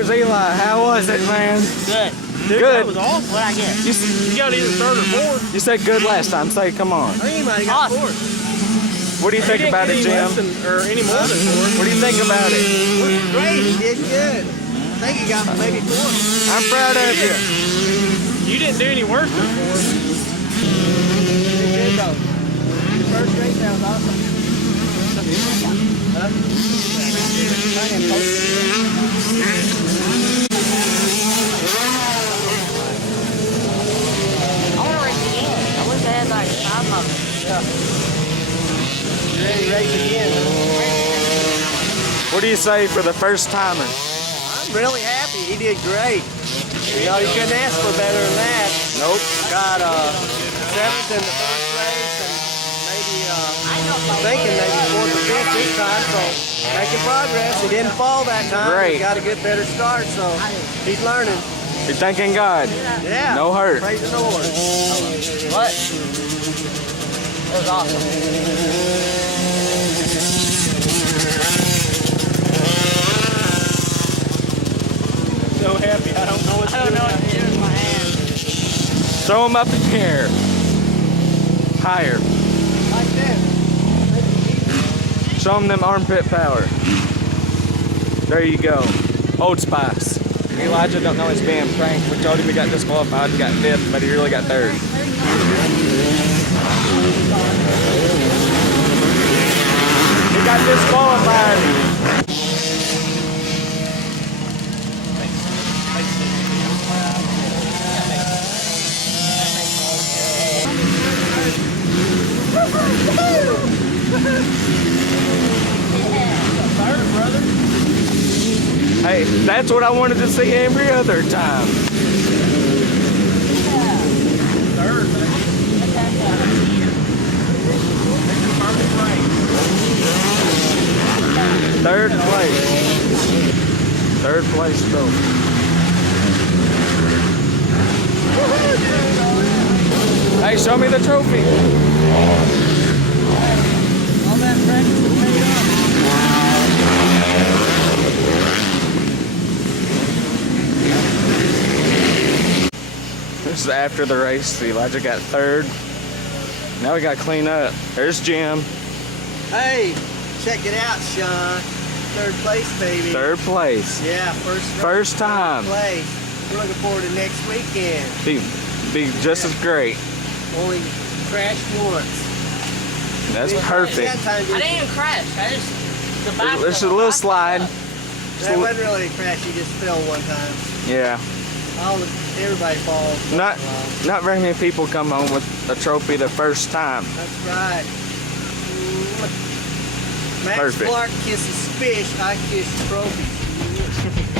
There's Eli. How was it, man? Good. Dude, That good. was awful. What'd I get? You got either third or fourth. You said good last time. Say, come on. I think he might have got fourth. What do you think about it, Jim? Or any more than fourth. What do you think about it? Great, he did good. I think he got maybe fourth. I'm proud of you. You didn't do any worse than fourth. You did good though. The first race, that was awesome. Huh? I want to race again. I wish I had like 5 of them. Yeah. You ready to race again? What do you say for the first timer? I'm really happy. He did great. You know, you couldn't ask for better than that. Nope. Got 7th in the first race and maybe thinking maybe 4th or 5th this time. So making progress. He didn't fall that time. Great. He got a good better start. So he's learning. You're thanking God. Yeah. No hurt. Praise the Lord. What? It was awesome. So happy. I don't know what to do with my hand. Throw him up in the air. Higher. Like that. Show him them armpit power. There you go. Old Spice. Elijah don't know he's being pranked. We told him he got disqualified. He got 5th, but he really got 3rd. He got disqualified. Hey, that's what I wanted to see every other time. Third place. Third place trophy. Hey, show me the trophy. All that practice was paid off. This is after the race. Elijah got 3rd. Now we got to clean up. There's Jim. Hey, check it out, Sean. 3rd place, baby. 3rd place. Yeah, First time. 3rd place. We're looking forward to next weekend. Be just as great. Only crashed once. That's perfect. I didn't even crash. I just the back. There's a little slide. That wasn't really a crash. You just fell one time. Yeah. Everybody falls. Not very many people come home with a trophy the first time. That's right. Max Perfect. Clark kisses fish. I kiss trophies.